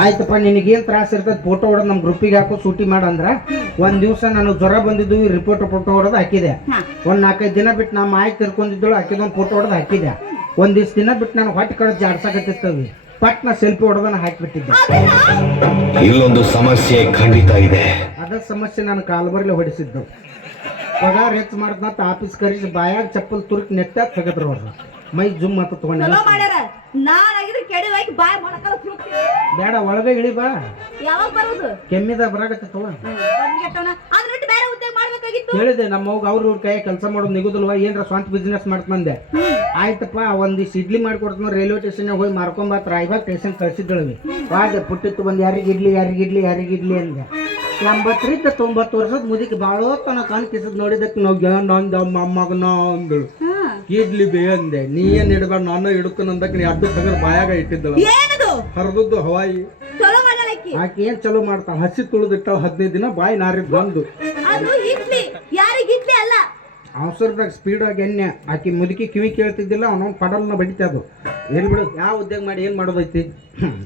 ಆಯ್ತಪ್ಪ ನಿನಗೇನು ತ್ರಾಸ ಇರ್ತದೆ ಫೋಟೋ ಹೊಡೆದು ನಮ್ಮ ಗ್ರೂಪಿಗೆ ಹಾಕೋ ಶೂಟಿ ಮಾಡಂದ್ರ ಒಂದು ದಿವಸ ನಾನು ಜ್ವರ ಬಂದಿದ್ದು ರಿಪೋರ್ಟ್ ಫೋಟೋ ಹೊಡೆದು ಹಾಕಿದೆ. ಒಂದು 4-5 ದಿನ ಬಿಟ್ಟು ನಮ್ಮ ಆಯ್ತು ತಿರ್ಕೊಂಡಿದ್ದಳು ಹಾಕಿದೊಂದು ಫೋಟೋ ಹೊಡೆದು ಹಾಕಿದೆ. ಒಂದು ದಿನ ಬಿಟ್ಟು ನಾನು ಹೊಟ್ಟೆ ಕಡೆ ಜಾಡ್ಸಕತ್ತಿರ್ತವಿ ಪಟ್ನ ಸೆಲ್ಫಿ ಹೊಡೆದನ್ನ ಹಾಕಿಬಿಟ್ಟಿದ್ದೆ. ಇಲ್ಲೊಂದು ಸಮಸ್ಯೆ ಖಂಡಿತ ಇದೆ. ಅದ ಸಮಸ್ಯೆ ನಾನು ಕಾಲ್ಬರ್ಲೆ ಹೊಡಿಸಿದ್ದು. ಪಗಾರ ಹೆಚ್ಚು ಮಾಡ್ದಂತ ಆಫೀಸ್ ಕರೀಸಿ ಬಾಯಾಗ ಚಪ್ಪಲ್ ತುರುಕಿ ನೆತ್ತಾಗ ತೆಗೆದ್ರು ಅವ್ರ ಮೈ ಜುಮ್ ಅಂತ ತಗೊಂಡ ಬೇಡ ಒಳಗೆ ಇಳಿ ಬಾ. ಕೆಮ್ಮಿದ ಬರಾಕತ್ತವ ಹೇಳಿದೆ ನಮ್ಮವ್ಗ ಅವ್ರ ಕೈ ಕೆಲಸ ಮಾಡೋದು ನಿಗುದಿಲ್ವಾ ಏನ್ರ ಸ್ವಂತ ಬಿಸ್ನೆಸ್ ಮಾಡ್ತಂದೆ. ಆಯ್ತಪ್ಪ ಒಂದಿಷ್ಟು ಇಡ್ಲಿ ಮಾಡ್ಕೊಡ್ತಾನ ರೈಲ್ವೆ ಸ್ಟೇಷನ್ ಹೋಗಿ ಮಾರ್ಕೊಂಬತ್ ರಾಯಬಾಗ್ ಸ್ಟೇಷನ್ ಕಳ್ಸಿದ್ದಳವಿ. ವಾದ ಪುಟ್ಟಿತ್ತು ಬಂದು ಯಾರಿಗಿಡ್ಲಿ ಅಂದೆ. 80-90 ವರ್ಷದ ಮುದಿಗೆ ಬಾಳೋ ತನ ಕಾಣ್ಕಿಸದ್ ನೋಡಿದಕ್ಕೆ ನಾವು ಮೊಮ್ಮಗನ ಅಂದಳು. ಇಡ್ಲಿ ಬೇ ಅಂದೆ. ನೀ ಏನ್ ಇಡಬೇಡ ನಾನು ಹಿಡ್ಕೊಂಡು ಅಂದಕ್ಕೆ ನೀ ಅಡ್ಡು ತಗದ್ ಬಾಯಾಗ ಇಟ್ಟಿದ್ದಳು. ಹರಿದದ್ದು ಹವಾಯಿ ಆಕೆ ಏನ್ ಚಲೋ ಮಾಡ್ತಾಳ ಹಸಿ ತುಳಿದಿಟ್ಟಾಳ 15 ದಿನ ಬಾಯಿ ನಾರಿ ಬಂದು ಅವಸರದಾಗ ಸ್ಪೀಡ್ ಆಗಿ ಎಣ್ಣೆ ಆಕಿ ಮುದುಕಿ ಕಿವಿ ಕೇಳ್ತಿದ್ದಿಲ್ಲ ಅವನೊಂದು ಪಡಲ್ನ ಬಡಿತೆ. ಅದು ಏನ್ ಬಿಡು ಯಾವ ಉದ್ಯೋಗ ಮಾಡಿ ಏನ್ ಮಾಡೋದೈತಿ.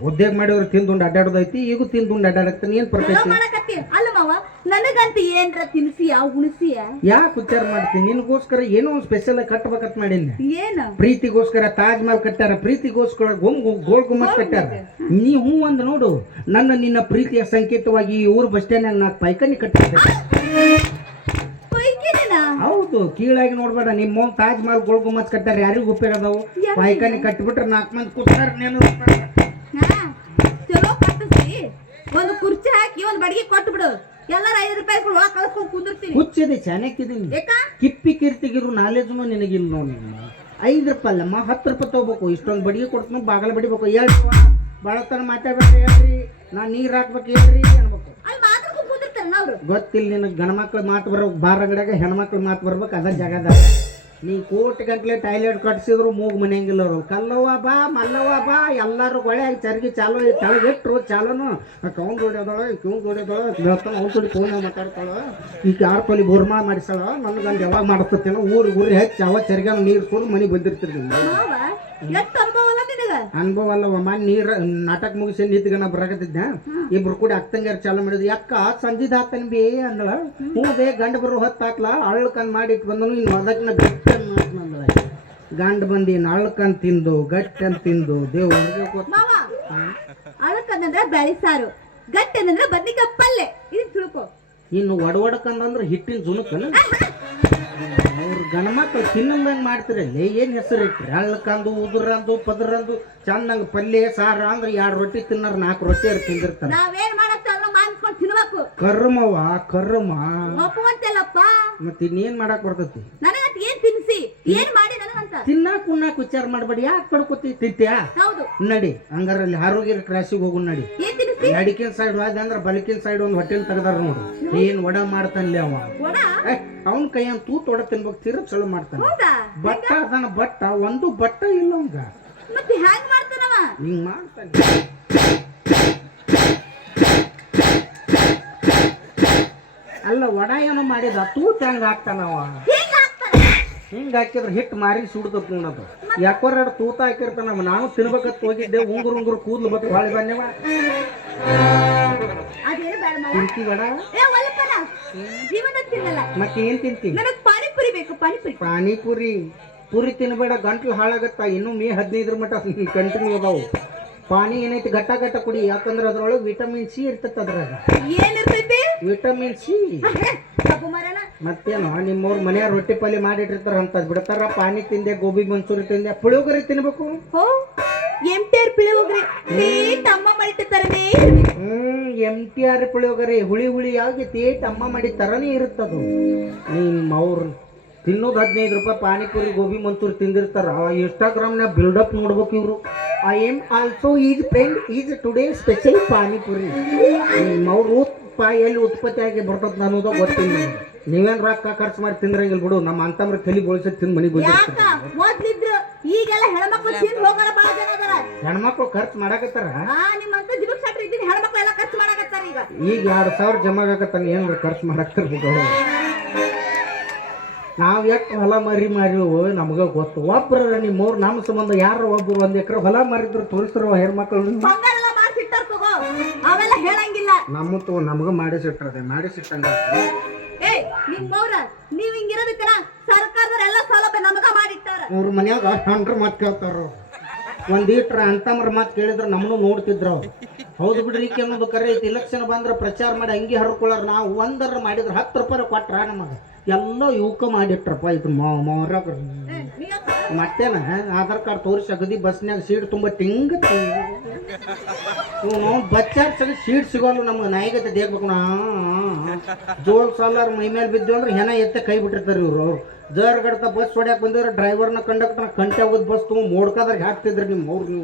ಉದ್ಯೋಗ ಮಾಡಿದ್ರೆ ತಿಂದುಂಡು ಅಡ್ಡಾಡೋದೈತಿ ಈಗ ತಿಂದುಂಡು ಅಡ್ಡಾಡಕ್ತಾನೆ ಏನ್ ಬರ್ತೈತಿ. ಯಾಕೆ ವಿಚಾರ ಮಾಡ್ತೀನಿ ನಿನ್ಗೋಸ್ಕರ ಏನೋ ಒಂದು ಸ್ಪೆಷಲ್ ಆಗಿ ಕಟ್ಬೇಕಂತ ಮಾಡೀನಿ. ಪ್ರೀತಿಗೋಸ್ಕರ ತಾಜ್ ಮಹಲ್ ಕಟ್ಟಾರ, ಪ್ರೀತಿಗೋಸ್ಕರ ಗೋಲ್ ಗುಮ್ಮಟ್ ಕಟ್ಟಾರ. ನೀ ಹೂ ಒಂದು ನೋಡು ನಿನ್ನ ಪ್ರೀತಿಯ ಸಂಕೇತವಾಗಿ ಈ ಊರು ಬಸ್ ಸ್ಟ್ಯಾಂಡ್ 4 ಪೈಕನಿ ಕಟ್ಟಿದ್ದೆ. ಹೌದು ಕೀಳಾಗಿ ನೋಡ್ಬೇಡ. ನಿಮ್ಮ ತಾಜ್ ಮಹಲ್ ಗೋಲ್ ಗುಮ್ಮಚ್ ಕಟ್ಟಾರ ಯಾರಿಗೂ ಉಪಯೋಗ ಅದಾವು. ಪೈಕನಿ ಕಟ್ಟಿಬಿಟ್ರೆ 4 ಮಂದಿ ಕೂತಾರ. ಒಂದು ಕುರ್ಚಿ ಹಾಕಿ ಒಂದು ಬಡಿಗೆ ಕೊಟ್ಟು ಬಿಡು. ಎಲ್ಲಾರು 5 ರೂಪಾಯಿ ಕಳ್ಸ್ಕೊಂಡು ಕುಂದಿರ್ತೀನಿ. ಹುಚ್ಚಿದೆ ಚೆನ್ನಾಗಿದ್ದೀನಿ. ಕಿಪ್ಪಿ ಕೀರ್ತಿಗಿರು ನಾಲೆಜ್ನು ನಿನಗಿಲ್ಲ ನೋಡಿ. 5 ರೂಪಾಯಿ ಅಲ್ಲಮ್ಮ 10 ರೂಪಾಯಿ ತಗೋಬೇಕು. ಇಷ್ಟೊಂದು ಬಡಿಗೆ ಕೊಡ್ತೀನಿ ಬಾಗಲ ಬಡಿಬೇಕು. ಬಾಳತನ ಮಾತಾಡ್ಬೇಕ ಹೇಳ್ರಿ. ನಾನು ನೀರ್ ಹಾಕ್ಬೇಕು ಹೇಳ್ರಿ ಅನ್ಬೇಕು. ಗೊತ್ತಿಲ್ಲ ನಿನಗೆ ಗಣಮಕ್ಳ ಮಾತು ಬರ್ಬೇಕು. ಬಾರ್ ಅಂಗಡಿಯಾಗ ಹೆಣ್ಮಕ್ಳ ಮಾತು ಬರ್ಬೇಕು. ಅದ ಜಾಗದಾಗ ನೀ ಕೋಟಿ ಗಂಟ್ಲೆ ಟಾಯ್ಲೆಟ್ ಕಟ್ಸಿದ್ರು ಮೂಗ್ ಮನೆಯಂಗಿಲ್ಲ ಅವರು. ಕಲ್ಲವ್ವ ಬಾ ಮಲ್ಲವ್ವ ಬಾ ಎಲ್ಲಾರು ಗೊಳೆಯಾಗಿ ಚರ್ಗಿ ಚಾಲು ತಳಗಿಟ್ರು ಚಾಲೋನು ಕೌಂಗ್ ಹೊಡ್ಯೋದಳ ಕಿವಂಗ್ ಹೊಡ್ಯೋದಳ ಹೇಳ್ತಾನ. ಅವ್ನ ತೊಡಿ ಫೋನ್ ಮಾತಾಡ್ತಾಳ. ಈಗ 6 ತೊಲಿ ಬೋರ್ಮಾ ಮಾಡಿಸಾಳ. ನನ್ಗಂದು ಯಾವಾಗ ಮಾಡ್ತೇನೋ ಊರಿ ಹೆಚ್ಚು ಅವ ಚರ್ಗ ನೀರು ಸುಡು ಮನೆಗೆ ಬಂದಿರ್ತೀರಿ. ಅನುಭವ ಅಲ್ಲವ. ನೀರ್ ನಾಟಕ ಮುಗಿಸಿ ನಿಂತ್ಗನ ಬರಾಕತ್ತಿದ್ದ. ಇಬ್ರು ಕೂಡಿ ಅಕ್ಕಂಗಾರ ಚಾಲು ಮಾಡಿದ್ವಿ. ಅಕ್ಕ ಸಂಜಿದ ಹಾಕ್ತಾನ ಬೇ ಅಂದಳ. ಹ್ಞೂ ಬೇ ಗಂಡ ಬರೋ ಹೊತ್ತು ಹಾಕ್ಲಾ ಅಳ್ಳಕಂದ್ ಮಾಡಿ ಇಟ್ಟು ಬಂದನು. ಇನ್ನು ಅದಕ್ಕೆ ಗಟ್ಟಿ ಅಂದಳ. ಗಂಡ ಬಂದು ಇನ್ನು ಅಳ್ಳಕಂದ್ ತಿಂದು ಗಟ್ಟಿ ಅಂತ ತಿಂದು ದೇವ್ರಿಗೆ ಅಳಕಂದ್ರೆ ಬ್ಯಾಳಿ ಸಾರು, ಗಟ್ಟಿ ಅಂದ್ರೆ ಬದ್ನಿಕಾಯಿ ಪಲ್ಲೆ. ಇದು ತಿಳ್ಕೊ. ಇನ್ನು ಒಡಕಂದ್ರೆ ಹಿಟ್ಟಿನ ಜುನುಕನ ಅವ್ರು ಗಣಮಕ್ಳು ತಿನ್ನಂದಂಗೆ ಮಾಡ್ತಿರಲ್ಲಿ ಏನು ಹೆಸರು ಇಟ್ರಿ. ಹಳ್ಳಕಂದು ಉದುರಂದು ಪದರಂದು ಚಂದಂಗೆ ಪಲ್ಯ ಸಾರ ಅಂದ್ರೆ 2 ರೊಟ್ಟಿ ತಿನ್ನೋರು 4 ರೊಟ್ಟಿ ತಿಂದಿರ್ತಾರೆ. ಕರ್ಮವ ಕರ್ಮ ಮತ್ತೆ ಇನ್ನೇನ್ ಮಾಡಕ್ ಬರ್ತೈತಿ. ತಿನ್ನಾಕ ಉಣ್ಣಾಕ ವಿಚಾರ ಮಾಡ್ಬೇಡಿ. ಯಾಕೆ ಪಡ್ಕೋತಿ ತಿಂತ್ಯಾ ನಡಿ. ಹಂಗಾರಲ್ಲಿ ಆರೋಗ್ಯ ಕ್ರಾಸಿಗೆ ಹೋಗು ನಡಿ. ಅಡಿಕಿನ ಸೈಡ್ ಹೋದ ಅಂದ್ರೆ ಬಲಕಿನ ಸೈಡ್ ಒಂದು ಹೋಟೆಲ್ ತೆಗ್ದಾರ ನೋಡು. ಏನ್ ವಡ ಮಾಡ್ತಾನಲ್ಲಿ ಅವ. ಅವನ ಕೈಯನ್ ತೂತ್ ಒಡ ತಿನ್ಬೇಕು. ತಿರು ಚಲೋ ಮಾಡ್ತಾನೆ. ಬಟ್ಟ ಅದನ್ನ ಬಟ್ಟ ಒಂದು ಬಟ್ಟ ಇಲ್ಲ ಅವಂಗ. ಹಿಂಗ್ ಮಾಡ್ತಾನೆ. ಅಲ್ಲ ವಡ ಏನೋ ಮಾಡಿದ ತೂತ್ ಹೆಂಗ ಹಾಕ್ತಾನವ. ಹಿಂಗ ಹಾಕಿದ್ರೆ ಹಿಟ್ಟು ಮಾರಿ ಸುಡ್ತತ್ ನೋಡೋದು. ಯಾಕೋರ ತೂತ ಹಾಕಿರ್ತಾನ. ನಾನು ತಿನ್ಬೇಕತ್ ಹೋಗಿದ್ದೆ. ಉಂಗುರು ಕೂದ್ಲು ಬತ್ತು ಹೊಳಿ ಬಂದೇವ. ತಿಂತಿ ವಡ ಮತ್ತೆ ಏನ್ ತಿಂತಿ. ಪಾನಿಪುರಿ ಪುರಿ ತಿನ್ಬೇಡ ಗಂಟ್ಲು ಹಾಳಾಗತ್ತ. ಇನ್ನು ಮೇ 15 ಮಟ್ಟ ಕಂಟಿನ್ಯೂ ಅದಾವು. ಪಾನಿ ಏನೈತಿ ಗಟ್ಟ ಗಟ್ಟ ಕುಡಿ. ಯಾಕಂದ್ರೆ ಅದ್ರೊಳಗೆ ವಿಟಮಿನ್ ಸಿ ಇರ್ತೈತೆ. ಅದ್ರಾಗ ವಿಟಮಿನ್ ಸಿ. ಮತ್ತೇನು ನಿಮ್ಮವ್ರ ಮನೆಯ ರೊಟ್ಟಿ ಪಲ್ಯ ಮಾಡಿಟ್ಟಿರ್ತಾರ ಅಂತ ಬಿಡ್ತಾರ. ಪಾನಿ ತಿಂದೆ, ಗೋಬಿ ಮಂಚೂರಿ ತಿಂದೆ, ಪುಳಿಯೋಗರೆ ತಿನ್ಬೇಕು. MTR ಪುಳಿಯೋಗರೆ ಹುಳಿ ಹುಳಿ ಆಗಿ ತೇಟ್ ಅಮ್ಮ ಮಾಡಿ ತರನೇ ಇರುತ್ತದು. ಅವ್ರು ತಿನ್ನೋದು 15 ರೂಪಾಯಿ ಪಾನಿಪುರಿ ಗೋಬಿ ಮಂಚೂರಿ ತಿಂದಿರ್ತಾರ. ಇನ್ಸ್ಟಾಗ್ರಾಮ್ನಾಗ ಬಿಲ್ಡಪ್ ನೋಡ್ಬೇಕು ಇವರು. I M also is friend is today special panipuri. ಅವ್ರು ಎಲ್ಲಿ ಉತ್ಪತ್ತಿ ಆಗಿ ಬರ್ತದ ಅನ್ನೋದು ಗೊತ್ತಿಲ್ಲ. ನೀವೇನ್ ರೊಕ್ಕ ಖರ್ಚು ಮಾಡಿ ತಿಂದ್ರಂಗಿಲ್ಲ ಬಿಡು. ನಮ್ಮ ಅಂತಂದ್ರೆ ತಲೆ ಬೋಳ್ಸ ತಿಂದು ಮನೆಗೆ ಬಂದಿರ್ತಾರೆ. ಹೆಣ್ಮಕ್ಳು ಖರ್ಚು ಮಾಡಕತ್ತಾರ. ಈಗ 2,000 ಜಮಾ ಆಗತ್ತಾನ. ಏನ್ ಖರ್ಚು ಮಾಡಕ್ತಿರ್ಬೇಕು. ನಾವ್ ಎಷ್ಟು ಹೊಲ ಮಾರಿ ನಮ್ಗ ಗೊತ್ತು. ಒಬ್ರ ನಿಮ್ಮವ್ರು ನಮ್ಮ ಸಂಬಂಧ ಯಾರು ಒಬ್ರು 1 ಎಕರೆ ಹೊಲ ಮಾರಿದ್ರು ತೋರಿಸ್ತಾರ ಹೆಣ್ಮಕ್ಳು. ಮಾಡಿಟ್ಟಾರ ತಗೋ, ಅವೆಲ್ಲ ಹೇಳಂಗಿಲ್ಲ. ನಮಗ ಮಾಡಿಸಿಟ್ಟಂಗ ಏಯ್ ನಿಮ್ಮವ್ರ ನೀವ್ ಹಿಂಗಿರೋದಕ್ಕನ ಸರ್ಕಾರದವ್ರ ಎಲ್ಲ ಸೌಲಭ್ಯ ನಮಗ ಮಾಡಿಟ್ಟಾರ. ಅವ್ರ ಮನ್ಯಾಗ ಹಂಡ್ರ ಮಾತು ಕೇಳ್ತಾರ. ಒಂದೀಟ್ರ ಅಂತಮ್ರ ಮಾತು ಕೇಳಿದ್ರ ನಮ್ಮನ್ನು ನೋಡ್ತಿದ್ರ ಅವ್ರು. ಹೌದು ಬಿಡ್ರಿ, ಈಕೆ ಅನ್ನೋದು ಕರೆ ಐತಿ. ಇಲೆಕ್ಷನ್ ಬಂದ್ರ ಪ್ರಚಾರ ಮಾಡಿ ಹಂಗೆ ಹರ್ಕೊಳ್ಳಾರ. ನಾವು ಒಂದರ ಮಾಡಿದ್ರ 10 ರೂಪಾಯಿ ಕೊಟ್ರ ನಮಗ ಎಲ್ಲ ಇವಕ್ಕ ಮಾಡಿಟ್ರಪ್ಪ. ಇದು ಮೌರ್ಯಾಗ ಮತ್ತೇನ ಆಧಾರ್ ಕಾರ್ಡ್ ತೋರಿಸಿ ಅಗದಿ ಬಸ್ನ್ಯಾಗ ಸೀಟ್ ತುಂಬ ಟಿಂಗ್ ನಾವು ಬಚ್ಚಾರ ಸಲ ಸೀಟ್ ಸಿಗೋಲ್ಲ ನಮ್ಗೆ. ನಾಯಿಗತ್ತೆ ದೇಗ್ಬೇಕು ನಾ ಜೋಲ್ ಸಾಲಾರ ಮೈ ಮೇಲೆ ಬಿದ್ದು ಅಂದ್ರೆ ಹೆಣ ಎತ್ತೆ ಕೈ ಬಿಟ್ಟಿರ್ತಾರೆ ಇವರು. ಜರ್ ಗಡ್ತ ಬಸ್ ಹೊಡ್ಯಾಕ ಬಂದಿವ್ರ ಡ್ರೈವರ್ನ ಕಂಡಕ್ಟರ್ನ ಕಂಟೆ ಹೋಗೋದು ಬಸ್ ತುಂಬ ಮೋಡ್ಕಾದ್ರಾಗ ಹಾಕ್ತಿದ್ರಿ ನಿಮ್ಮ ಅವ್ರು.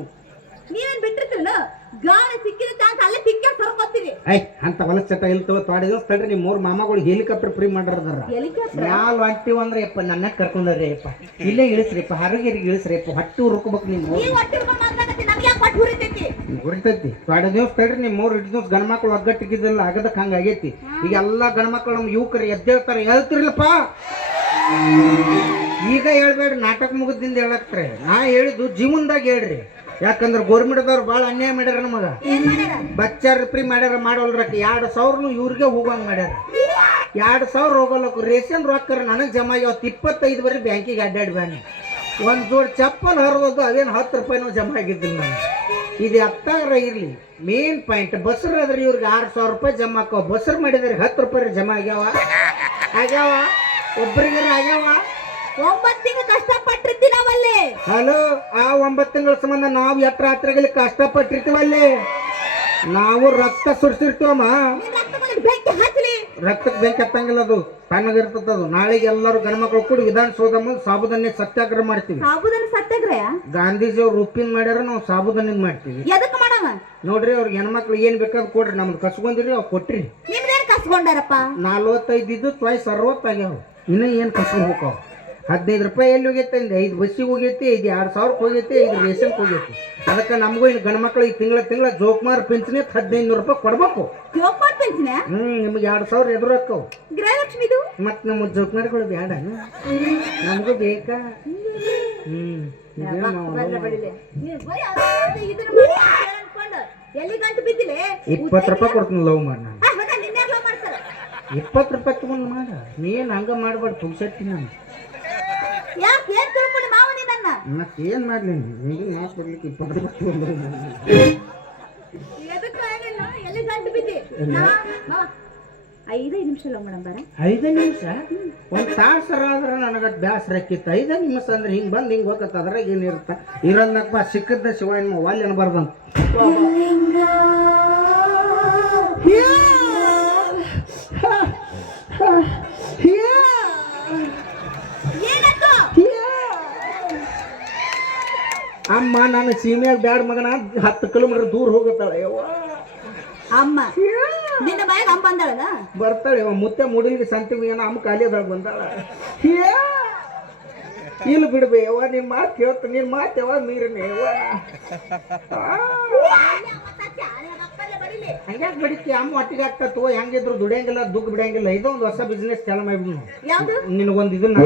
ನೀವೇನ್ ಬಿಟ್ಟಿರ್ತಿಲ್ಲ ಗಾಳಿ ಸಿಕ್ಕಿದ ಚಾನ್ಸ್ ಅಲ್ಲೇ ಸಿಕ್ಕ ಸರ್ಕೋತೀರಿ. ಅಂತ ಹೊಲಸ ಚಟ ಇಲ್ತವ ತೋಡಿದ ತಡ್ರಿ. ನಿಮ್ಮ ಮೂರು ಮಾಮಗಳು ಹೆಲಿಕಾಪ್ಟರ್ ಫ್ರೀ ಮಾಡಿರ್ದಾರ. ಮ್ಯಾಲ ಹೊಂಟಿವ ಅಂದ್ರೆ ಯಪ್ಪ ನನ್ನ ಕರ್ಕೊಂಡ್ರಿ ಯಪ್ಪ, ಇಲ್ಲೇ ಇಳಿಸ್ರಿಪ್ಪ, ಹರಗಿರಿಗೆ ಇಳಿಸ್ರಿಪ್ಪ, ಹೊಟ್ಟಿ ಹುರ್ಕೋಬೇಕು. ನಿಮ್ಮ ಹುರಿತೈತಿ ತೋಡ ದಿವಸ ತಡ್ರಿ. ನಿಮ್ಮ 3 ದಿವಸ ಗಂಡ್ಮಕ್ಳು ಒಗ್ಗಟ್ಟಿಗಿದ್ದಲ್ಲ ಆಗದಕ್ಕೆ ಹಂಗಾಗೈತಿ. ಈಗ ಎಲ್ಲಾ ಗಂಡ್ಮಕ್ಳು ನಮ್ಮ ಯುವಕರು ಎದ್ದೇಳ್ತಾರೆ. ಹೇಳ್ತಿರ್ಲಪ್ಪ ಈಗ ಹೇಳ್ಬೇಡ್ರಿ, ನಾಟಕ ಮುಗಿದಿಂದ ಹೇಳಕ್ರೆ. ನಾ ಹೇಳಿದ್ದು ಜೀವನದಾಗ ಹೇಳ್ರಿ. ಯಾಕಂದ್ರೆ ಗೌರ್ಮೆಂಟ್ದವ್ರು ಭಾಳ ಅನ್ಯಾಯ ಮಾಡ್ಯಾರ ನಮಗ. ಬಚ್ಚಾರ ಫ್ರೀ ಮಾಡ್ಯಾರ ಮಾಡೋಲ್ರಕ್ಕ. 2,000 ಇವ್ರಿಗೆ ಹೋಗಂಗೆ ಮಾಡ್ಯಾರ. 2,000 ಹೋಗಲ್ಲಕ್ಕ. ರೇಷನ್ ರೊಕ್ಕ ನನಗೆ ಜಮಾ ಆಗ್ಯಾವತ್ತು 25 ಬರೀ ಬ್ಯಾಂಕಿಗೆ ಅಡ್ಡಾಡಿ ಬ್ಯಾನಿ. ಒಂದು ಜೋಡಿ ಚಪ್ಪಲ್ ಹರಿದದ್ದು ಅವೇನು 10 ರೂಪಾಯಿನೂ ಜಮಾ ಆಗಿದ್ದಿಲ್ಲ ನಾನು. ಇದು ಹತ್ತಾರ ಇರಲಿ. ಮೇನ್ ಪಾಯಿಂಟ್ ಬಸ್ರು ಆದ್ರೆ ಇವ್ರಿಗೆ 6,000 ರೂಪಾಯಿ ಜಮಾ ಆಕಾವ. ಬಸ್ರು ಮಾಡಿದ್ರೆ 10 ರೂಪಾಯಿ ಜಮಾ ಆಗ್ಯಾವ ಒಬ್ಬರಿಗೆ ಆಗ್ಯಾವ. 9 ತಿಂಗಳು ಕಷ್ಟಪಟ್ಟಿರ್ತೀವಿ ನಾವಲ್ಲಿ. ಹಲೋ, ಆ 9 ತಿಂಗಳ ಸಂಬಂಧ ನಾವು ಎಟ್ಟ ರಾತ್ರಿಗಳಲ್ಲಿ ಕಷ್ಟಪಟ್ಟಿರ್ತೀವಲ್ಲಿ. ನಾವು ರಕ್ತ ಸುರಿಸಿರ್ತೀವಮ್ಮ. ರಕ್ತಕ್ಕೆ ಬೆಂಕಿ ಹತ್ತಂಗಿಲ್ಲ, ಅದು ತಣ್ಣಗಿರ್ತದದು. ನಾಳೆಗೆ ಎಲ್ಲರೂ ಗಂಡ್ಮಕ್ಳು ಕೂಡಿ ವಿಧಾನಸೌಧ ಮುಂದೆ ಸಾಬುದಾನಿ ಸತ್ಯಾಗ್ರಹ ಮಾಡ್ತೀವಿ. ಸಾಬುದಾನಿ ಸತ್ಯಾಗ್ರಹ ಗಾಂಧೀಜಿ ಅವ್ರು ಉಪ್ಪಿನ ಮಾಡ್ಯಾರ, ನಾವು ಸಾಬುದಾನಿ ಮಾಡ್ತೀವಿ. ಎದಕ್ಕೆ ಮಾಡವ ನೋಡ್ರಿ, ಅವ್ರಿಗೆ ಹೆಣ್ಮಕ್ಳು ಏನ್ ಬೇಕಾದ್ ಕೊಡ್ರಿ. ನಮ್ದು ಕಸ್ಕೊಂಡಿರಿ ಅವ್ ಕೊಟ್ರಿ. ನಿಮ್ದೇನ್ ಕಸ್ಕೊಂಡಾರಪ್ಪ? 45 ಇದ್ದು 60 ಆಗ್ಯಾವ. ಇನ್ನೂ ಏನ್ ಕಸ್ಕೊಂಡು ಹೋಗವ್. 15 ರೂಪಾಯಿ ಎಲ್ಲಿ ಹೋಗೈತೆ ಅಂದೆ. 5 ಬಸ್ಸಿಗೆ ಹೋಗೈತಿ, 2,000 ಹೋಗೈತಿ, 5 ರೇಷನ್ಗೆ ಹೋಗೈತಿ. ಅದಕ್ಕೆ ನಮಗೂ ಇನ್ನು ಗಂಡ್ಮಕ್ಳು ಈ ತಿಂಗಳ ಜೋಕುಮಾರ್ ಪಿಂಚಣಿ 1,500 ರೂಪಾಯಿ ಕೊಡ್ಬೇಕು. ಜೋಕುಮಾರ್ ಪಿಂಚಣಿ ನಿಮ್ಗೆ 2,000 ಎದುರಕ್ಕವು. ಗೃಹಲಕ್ಷ್ಮಿದು ಮತ್ತೆ ನಮ್ಮ ಜೋಕುಮಾರ್ಗಳು ಬೇಡ, ನಮಗೂ ಬೇಕಾ? 20 ರೂಪಾಯಿ ಕೊಡ್ತೀನಿ ಲವ್ ಮಾಡಿ. ನಾನು 20 ರೂಪಾಯಿ ತಗೊಂಡು ಮಾಡ. ನೀನ್ ಹಂಗ ಮಾಡ್ಬೇಡ, ತುಗ್ಸಟ್ಟಿ ನಾನು. ಮತ್ತೇನ್ ಮಾಡ್ಲಿ, ನಿಂಗೆ ಮಾತು ಕೊಡ್ಲಿಕ್ಕೆ 20 ರೂಪಾಯಿ ತಗೊಂಡು 5 ನಿಮಿಷ ಲವ್ ಮೇಡಮ್ ಬರ. 5 ನಿಮಿಷ 1 ತಾಸರ ಆದ್ರೆ ನನಗೆ ಬ್ಯಾಸರ ಆಕಿತ್ತು. 5 ನಿಮಿಷ ಅಂದ್ರೆ ಹಿಂಗೆ ಬಂದು ಹಿಂಗೆ ಹೋಗತ್ತ. ಅದ್ರಾಗ ಏನಿರುತ್ತ ಇರೋದಪ್ಪ ಸಿಕ್ಕದ ಶಿವಾಯನ ವಾಲ್ ಅನ್ಬಾರ್ದಂತ. ಅಮ್ಮ ನಾನು ಸೀಮೆಯಾಗ ಬ್ಯಾಡ ಮಗನ 10 ಕಿಲೋಮೀಟರ್ ದೂರ ಹೋಗುತ್ತಾಳೆ. ಅಮ್ಮ ನಿನ್ನ ಬಾಯಿಗೆ ಅಮ್ಮ ಬಂದಾಳ ಬರ್ತಾಳೆ. ಮುತ್ತೆ ಮುಡಿಗೆ ಸಂತಿಗೆ ಏನೋ ಅಮ್ಮ ಖಾಲಿಯದಾಗ ಬಂದಾಳ. ಇಲ್ಲಿ ಬಿಡ್ಬೇ ಯವ್ವ, ನಿನ್ ಮಾತು ಕೇಳ್ತ. ನಿನ್ ಮಾತು ಯಾವ ಮೀರನೆ ಯವ್ವ. ಹಂಗ್ಯಾಕೆ ಬಡಿತಿ? ಅಮ್ಮ ಒಟ್ಟಿಗೆ ಆಗ್ತತ್ತು. ಹೆಂಗಿದ್ರು ದುಡಿಯಂಗಿಲ್ಲ, ದುಡ್ಡು ಬಿಡಂಗಿಲ್ಲ. ಇದೊಂದು ಹೊಸ ಬಿಸ್ನೆಸ್ ಚಾಲು ಮಾಡಿಬಿಡು. ನಿನಗೊಂದು ಇದನ್ನ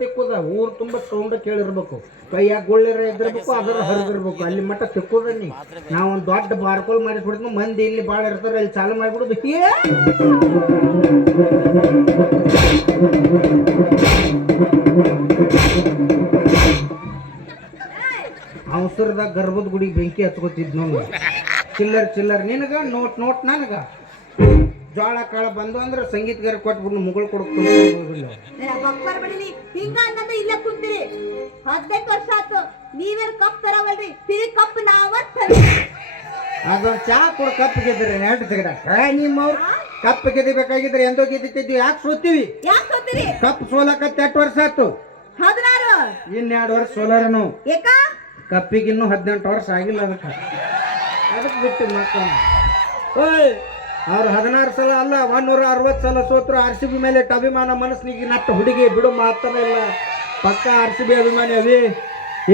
ತಿಕ್ಕುದ ಊರು ತುಂಬ ಸೌಂಡ್ ಕೇಳಿರ್ಬೇಕು. ಕೈಯಾಗ ಗುಳ್ಳಿರ ಇದ್ದಿರ್ಬೇಕು, ಅದರ ಹರಿದಿರ್ಬೇಕು. ಅಲ್ಲಿ ಮಟ್ಟ ತಿಕ್ಕುದ. ನೀ ನಾವೊಂದು ದೊಡ್ಡ ಬಾರ್ಕೋಲ್ ಮಾಡಿಸ್ಬಿಡ್ತು. ಮಂದಿ ಇಲ್ಲಿ ಭಾಳ ಇರ್ತಾರೆ, ಅಲ್ಲಿ ಚಾಲು ಮಾಡಿಬಿಡುದು. ಅವಸರದಾಗ ಗರ್ಭದ ಗುಡಿಗೆ ಬೆಂಕಿ ಹಚ್ಕೋತಿದ್ ನೋಡಿ. ಚಿಲ್ಲರ್ ನಿನಗ ನೋಟ್ ನನಗ. ಜೋಳ ಕಾಳ ಬಂದು ಅಂದ್ರೆ ಸಂಗೀತಗಾರ ಕೊಟ್ಬಿಟ್ಟು ಮುಗಳು ಕೊಡ್ತೀನಿ. ಹಿಂಗ ಅನ್ನೋದು ಇಲ್ಲ ಕುಂತೀರಿ. 18 ವರ್ಷ ಆಯ್ತು. ನೀವೇನು ಕಪ್ ತರವಲ್ರಿ, ತಿಳಿ ಕಪ್ ನಾವ ಅದೊಂದು ಚಾ ಕೊಡ ಕಪ್ ಗೆದ್ರಿ ನೆಟ್ ತೆಗಡ. ನಿಮ್ಮವ್ರು ಕಪ್ ಗೆದಿಬೇಕಾಗಿದ್ರೆ ಎಂದೋ ಗೆದ್ದಿತ್ತಿದ್ವಿ. ಯಾಕೆ ಸೋತೀವಿ? ಕಪ್ ಸೋಲಕತ್ತೆ 8 ವರ್ಷ ಆಯ್ತು. 16 2 ವರ್ಷ ಸೋಲಾರನು. ಕಪ್ಪಿಗೆ ಇನ್ನೂ 18 ವರ್ಷ ಆಗಿಲ್ಲ. ಅದಕ್ಕೆ ಬಿಟ್ಟು ಮಕ್ಕಳು ಅವ್ರು 16 ಸಲ ಅಲ್ಲ 160 ಸಲ ಸೋತ್ರು. RCB ಮೇಲೆ ಅಭಿಮಾನ ಮನಸ್ಸಿಗೆ ನಟ್ಟು ಹುಡುಗಿ ಬಿಡು ಮಾತನೇ ಇಲ್ಲ. ಪಕ್ಕ RCB ಅಭಿಮಾನಿ ಅವಿ.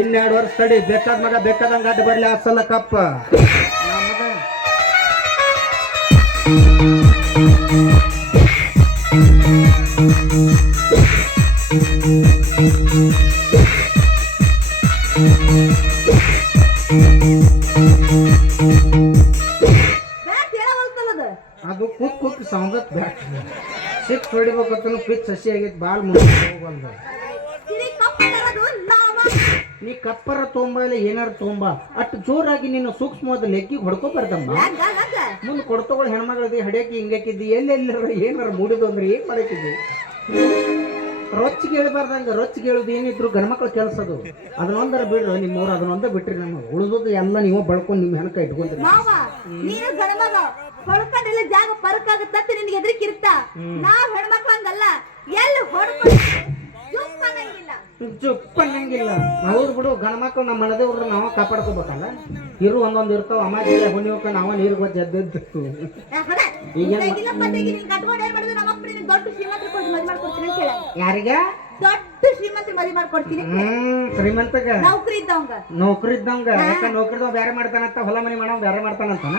2 ವರ್ಷ ತಡಿ, ಬೇಕಾದ ಮಗ ಬೇಕಾದಂಗೆ ಅಡ್ಡ ಬರ್ಲಿ. 10 ಸಲ ಕಪ್ಪ ಬ್ಯಾಟ್ ಹೇಳವಲ್ತಲ್ಲ ಅದು. ಅದು ಕುಕ್ ಸೌಂದತ್ ಬ್ಯಾಟ್ ಸಿಕ್ಸ್ ಹೊಡಿಬೇಕಂತ ಪಿಚ್ ಸಸಿ ಆಗೈತಿ ಬಾಲ್ ಮುಂದೆ ಹೋಗಲ್ದು. ತಿರುಗಿ ಕಪ್ಪು ನಾವ. ನೀ ಕಪ್ಪರ ತೊಂಬ ಇಲ್ಲ ಏನಾರ ತೊಂಬ ಅಷ್ಟು ಜೋರಾಗಿ ನೀನು ಸೂಕ್ಷ್ಮವಾದ ಲೆಕ್ಕಿಗೆ ಹೊಡ್ಕೊ ಬರ್ದಮ್ಮ. ಮುಂದೆ ಕೊಡ್ತಗಳು ಹೆಣ್ಮಗಳದಿ ಹಡಿಯಕ್ಕೆ ಹಿಂಗಾಕಿದ್ದಿ ಎಲ್ಲೆಲ್ಲರ ಏನಾರ ಮೂಡಿದು ಅಂದ್ರೆ ಏನ್ ಮಾಡಕ್ಕಿದ್ದಿ? ರೊಚ್ಚಿಗೆ ಹೇಳ್ಬಾರ್ದಂಗ ರೊಚ್ಚಿಗೆ ಹೇಳುದು ಏನಿದ್ರು ಗಣಮಕ್ಳು ಕೆಲಸದು ಅದನ್ನೊಂದರ ಬಿಡ್ರು ನಿಮ್ಮವ್ರು ಅದನ್ನೊಂದ ಬಿಟ್ರಿ ನಮಗೆ ಉಳಿದೋದು ಎಲ್ಲ ನೀವು ಬಳ್ಕೊಂಡು ನಿಮ್ಮ ಹೆಣಕ ಇಟ್ಕೊಂಡ್ರಿ. ಮಾವ ನೀನು ಗಣಮಗ ಹೊಡ್ಕೊಂಡಿಲ್ಲ ಜಾಗ ಪರಕಾಗತ್ತ ನಿನ್ಗೆ ಎದ್ರಿಕಿರ್ತ. ನಾವ್ ಹೆಣ್ಮಕ್ಳು ಹಂಗಲ್ಲ ಎಲ್ಲಿ ಹೊಡ್ಕೊಂಡು ಚುಪ್ಪನ್ನಂಗಿಲ್ಲ. ಹೌದು ಬಿಡು ಗಣಮಕ್ಳು ನಮ್ಮ ಮನದೇವ್ರು ನಾವು ಕಾಪಾಡ್ಕೋಬೇಕಲ್ಲ. ಇರು ಒಂದೊಂದು ಇರ್ತಾವ ಅಮಾಜಿ ಹುಣ್ಣಿ ಹೋಗ ನಾವ ನೀರು ಗೊತ್ತ ಎದ್ದಿದ್ದು ಯಾರಿಗ ದೊಡ್ಡ ಶ್ರೀಮಂತ ಮದುವೆ ಮಾಡ್ಕೊಡ್ತೀನಿ. ಶ್ರೀಮಂತಗ ನೌಕರಿ ಇದ್ದವಂಗ ನೌಕರಿ ಇದ್ದಂಗ ಯಾಕ ನೌಕರಿದವ್ ಬೇರೆ ಮಾಡ್ತಾನಂತ ಹೊಲ ಮನಿ ಮಾಡವ್ ಬೇರೆ ಮಾಡ್ತಾನಂತಾನ.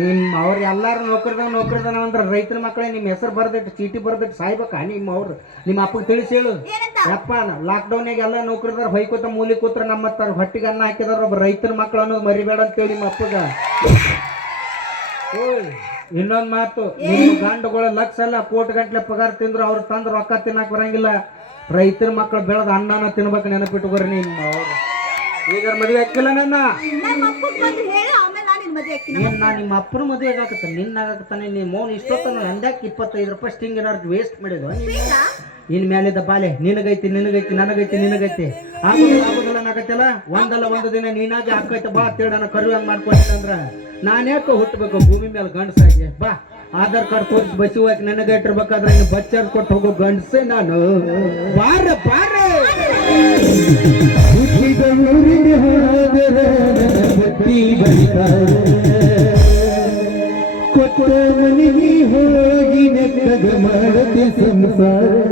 ನಿಮ್ಮ ಅವ್ರು ಎಲ್ಲಾರು ನೌಕರಿದವ ಅಂದ್ರೆ ರೈತರ ಮಕ್ಕಳೇ ನಿಮ್ಮ ಹೆಸರು ಬರ್ದಿಟ್ಟು ಚೀಟಿ ಬರ್ದಿಟ್ಟು ಸಾಯ್ಬೇಕಾ? ನಿಮ್ಮ ಅವ್ರು ನಿಮ್ಮ ಅಪ್ಪಗೆ ತಿಳಿಸಿ ಹೇಳು. ಯಪ್ಪ ಲಾಕ್ಡೌನ್ಯಾಗ ಎಲ್ಲ ನೌಕರಿದಾರ ಹೊಯ್ಕೋತ ಮೂಲಿ ಕೂತ್ರ ನಮ್ಮ ಹೊಟ್ಟಿಗೆ ಅನ್ನ ಹಾಕಿದಾರ ಒಬ್ಬ ರೈತರ ಮಕ್ಕಳು ಅನ್ನೋದು ಮರಿಬೇಡ ಅಂತೇಳಿ ನಿಮ್ಮ ಅಪ್ಪಗ. ಇನ್ನೊಂದ್ ಮಾತು, ನಿಮ್ಮ ಗಂಡುಗಳು ಲಕ್ಷ ಅಲ್ಲ ಕೋಟಿ ಗಂಟ್ಲೆ ಪಗಾರ ತಿಂದ್ರು ಅವ್ರು ತಂದು ರೊಕ್ಕ ತಿನ್ನಕ್ ಬರಂಗಿಲ್ಲ. ರೈತರ ಮಕ್ಕಳು ಬೆಳೆದ ಅನ್ನನ ತಿನ್ಬೇಕು ನೆನಪಿಟ್ಟುಕೋರಿ. ನಿಮ್ಮ ಅವ್ರು ಈಗ ಮದುವೆ ಹಾಕಿಲ್ಲ ನನ್ನ ನಾ ನಿಮ್ಮ ಅಪ್ಪನ ಮದುವೆ ಆಗಾಕತ್ತ ನಿನ್ನ ಆಗಾಕತ್ತಾನೆ. ನೀ ಮೌನ್ ಇಷ್ಟೊತ್ತನ ಅಂದಾಕ 25 ರೂಪಾಯಿ ಸ್ಟಿಂಗ್ ಏನಾದ್ರು ವೇಸ್ಟ್ ಮಾಡಿದ್ವ? ಇನ್ ಮೇಲಿದ್ದ ಬಾಲೆ ನಿನಗೈತಿ ನನಗೈತಿ ಆಗೋದಿಲ್ಲ ನಾಗತ್ತಲ್ಲ. ಒಂದಲ್ಲ ಒಂದು ದಿನ ನೀನಾಗೆ ಹಾಕೈತೆ ಬಾ ಅಂತೇಳಿ ನನ್ನ ಕರು ಹಂಗೆ ಮಾಡ್ಕೊಂಡಿಲ್ಲ ಅಂದ್ರ ನಾನು ಯಾಕೆ ಹುಟ್ಟಬೇಕು ಭೂಮಿ ಮೇಲೆ ಗಂಡಸಾಗಿ? ಬಾ ಆಧಾರ್ ಕಾರ್ಡ್ ತೋರಿಸಿ ಬಸ್ಸಿ ಹೋಗಿ ನನಗೆ ಇಟ್ಟಿರ್ಬೇಕಾದ್ರೆ ಇನ್ನು ಬಚ್ಚಾರ್ ಕೊಟ್ಟು ಹೋಗೋ ಗಂಡಸೆ ನಾನು. ಬಾರ ಕೊಟ್ಟ ಮನೆಗೆ ಹೋಗಿ ನೆಕ್ಕಗ ಮಾಡತಿ ಸಂಸಾರ.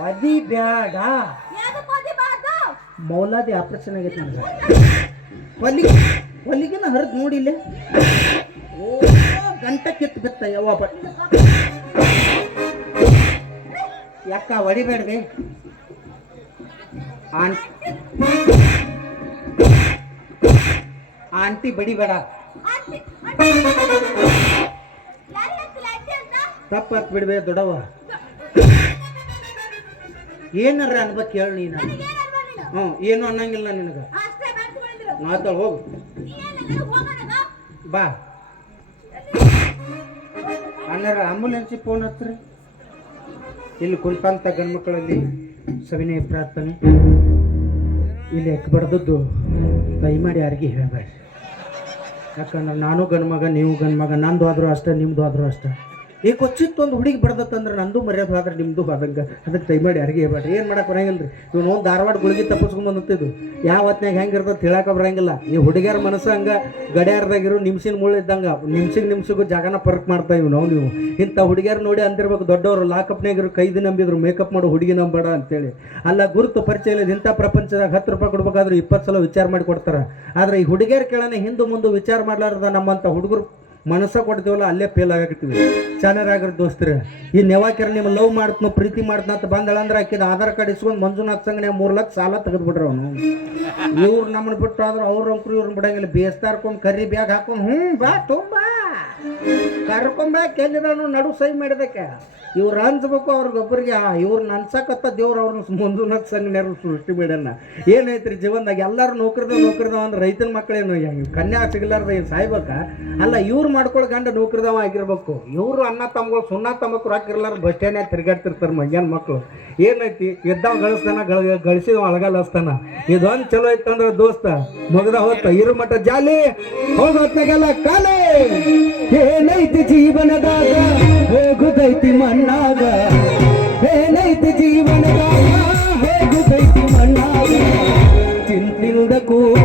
ವದಿ ಬ್ಯಾಡ ಮೌಲಾದಿ ಆಪರೇಷನ್ ಆಗೈತೆ ನನಗೆ. ಹೊಲಿಗೆನ ಹರಿದು ನೋಡಿಲ್ಲ. ಓ ಗಂಟ ಕಿತ್ತು ಬಿತ್ತ ಯಾವ ಯಾಕ ಹೊಡಿಬೇಡ್ರಿ. ಆಂಟಿ ಬಡಿಬೇಡ. ತಪ್ಪಾತ್ ಬಿಡ್ಬೇ ದೊಡ್ಡವ. ಏನಾರ ಅನ್ಬೇಕು ಹೇಳಿ ನೀನು. ಏನು ಅನ್ನಂಗಿಲ್ಲ ನಿನಗ. ಮಾತಾಡ ಹೋಗು ಬಾ. ಅಣ್ಣಾರ ಆಂಬುಲೆನ್ಸಿಗೆ ಫೋನ್ ಹಚ್ಚ್ರಿ. ಇಲ್ಲಿ ಕುಂತಂಥ ಗಂಡ್ಮಕ್ಕಳಲ್ಲಿ ಸವಿನಯ ಪ್ರಾರ್ಥನೆ, ಇಲ್ಲಿ ಎಕ್ಕಬಡ್ದದ್ದು ದಯಮಾಡಿ ಯಾರಿಗೆ ಹೇಳಬೇಡಿ. ಯಾಕಂದ್ರೆ ನಾನು ಗಂಡ್ಮಗ, ನೀವು ಗಂಡ್ಮಗ, ನಂದು ಆದರೂ ಅಷ್ಟೇ, ನಿಮ್ಮದು ಆದರೂ ಅಷ್ಟೇ. ಈ ಕೊಚ್ಚಿತ್ತು ಒಂದು ಹುಡುಗಿ ಬಡ್ದತ್ತಂದ್ರೆ ನಂದು ಮರ್ಯಾದೆ ಆದ್ರೆ ನಿಮ್ಮದು ಆದಂಗೆ, ಅದಕ್ಕೆ ದಯಮಾಡಿ ಯಾರಿಗೆ ಹೇಳ್ಬೇಡ್ರಿ. ಏನು ಮಾಡಕ್ಕೆ ಬರಂಗಿಲ್ಲ ರೀ. ಇವ್ನು ಒಂದು ಧಾರವಾಡ ಗುಳಿಗೆ ತಪ್ಪಿಸ್ಕೊಂಡು ಬಂದಿದ್ದು ಯಾವ ಹೊತ್ನಾಗ ಹೆಂಗೆ ಇರ್ತದೆ ಹೇಳಕ್ಕೆ ಬರಂಗಿಲ್ಲ. ಈ ಹುಡುಗಿಯರ ಮನಸ್ಸು ಹಂಗೆ ಗಡಿಯಾರದಾಗಿರೋ ನಿಮ್ಸಿನ ಮುಳ್ಳು ಇದ್ದಂಗೆ ನಿಮ್ಸಿಗೂ ಜಾಗನ ಪರ್ಕ್ ಮಾಡ್ತಾ ಇವ್ ನಾವು ನೀವು. ಇಂಥ ಹುಡುಗಿಯರು ನೋಡಿ ಅಂತಿರ್ಬೇಕು ದೊಡ್ಡವರು ಲಾಕಪ್ನಾಗಿರೋ ಕೈದು ನಂಬಿದ್ರು ಮೇಕಪ್ ಮಾಡೋ ಹುಡುಗಿ ನಂಬೇಡ ಅಂತೇಳಿ. ಅಲ್ಲ ಗುರುತು ಪರಿಚಯ ಇಲ್ಲ. ಇಂಥ ಪ್ರಪಂಚದಾಗ 10 ರೂಪಾಯಿ ಕೊಡ್ಬೇಕಾದ್ರೂ 20 ಸಲ ವಿಚಾರ ಮಾಡಿ ಕೊಡ್ತಾರೆ. ಆದರೆ ಈ ಹುಡುಗಿಯರು ಕೇಳೋಣ ಹಿಂದೆ ಮುಂದೆ ವಿಚಾರ ಮಾಡ್ಲಾರ್ದ ನಮ್ಮಂಥ ಹುಡುಗರು ಮನಸ್ಸ ಕೊಡ್ತೀವಲ್ಲ ಅಲ್ಲೇ ಫೇಲ್ ಆಗಿರ್ತೀವಿ. ಚೆನ್ನಾಗಿರೋ ದೋಸ್ತರ ಈ ನೆವಾಕ್ಯರ ನಿಮ್ಮ ಲವ್ ಮಾಡ್ತನೋ ಪ್ರೀತಿ ಮಾಡ್ತನ ಅಂತ ಬಂದಳ ಅಂದ್ರೆ ಆಕಿದ ಆಧಾರ್ ಕಾರ್ಡ್ ಇಸ್ಕೊಂಡು ಮಂಜುನಾಥ್ ಸಂಘನೆ 3 ಲಕ್ಷ ಸಾಲ ತೆಗೆದ್ಬಿಟ್ರೆ ಅವನು. ಇವ್ರು ನಮ್ಮನ್ನು ಬಿಟ್ಟು ಆದ್ರೆ ಅವ್ರು ಅಂಕರು ಇವ್ರನ್ನ ಬಿಡಂಗಿಲ್ಲ. ಬೇಸ್ತಾರ್ಕೊಂಡು ಕರ್ರಿ ಬ್ಯಾಗ್ ಹಾಕೊಂಡು ಬಾ ತುಂಬಾ ಕರ್ಕೊಂಬ ಕೆಲ್ಲಿದನು ನಡು ಸೈ ಮಾಡಿದಕ್ಕೆ ಇವ್ರು ಅನ್ಸ್ಬೇಕು ಅವ್ರಿಗೊಬ್ಬರಿಗೆ. ಇವ್ರನ್ನ ಅನ್ಸಕತ್ತ ದೇವ್ರು ಅವ್ರನ್ನ ಮಂಜುನಾಥ್ ಸಂಘನ್ಯಾರು ಸೃಷ್ಟಿ ಬಿಡಲ್ಲ. ಏನೈತ್ರಿ ಜೀವನದಾಗ ಎಲ್ಲರೂ ನೌಕರಿದವ ಅಂದ್ರೆ ರೈತನ ಮಕ್ಕಳೇನು ಕನ್ಯಾ ಸಿಗಲಾರ್ದ ಏನು ಸಾಯ್ಬೇಕ? ಅಲ್ಲ ಇವ್ರು ಮಾಡ್ಕೊಳ್ಳೋ ಗಂಡ ನೌಕರಿದವ ಆಗಿರ್ಬೇಕು. ಇವರು ಅಣ್ಣ ತಮ್ಮಗಳು ಸುಣ್ಣ ತಮ್ಮಕ್ಕರು ಹಾಕಿರ್ಲಾರ ಬಸ್ ಸ್ಟ್ಯಾಂಡ್ನಾಗ ತಿರ್ಗಾಡ್ತಿರ್ತಾರೆ ಮಂಗ್ಯಾನ ಮಕ್ಕಳು. ಏನೈತಿ ಎದ್ದಾವ ಗಳಿಸ್ತಾನ ಗಳಿಸಿದ ಅಳಗಲಿಸ್ತಾನ. ಇದೊಂದು ಚಲೋ ಐತಂದ್ರೆ ದೋಸ್ತ ಮಗದ ಹೋತ ಇರು ಮಠ ಜಾಲಿ ಹೋಗೋತ್ನಾಗೆಲ್ಲ ಕಾಲೇ. ಏನೈತಿ ಜೀವನದಾಗ ಹೋಗುದೈತಿ ಮಣ್ಣಾಗ, ಏನೈತಿ ಜೀವನದಾಗ ಹೋಗುದೈತಿ ಮಣ್ಣಾಗ, ಚಿಂತಿಲ್ದ ಕೂಡ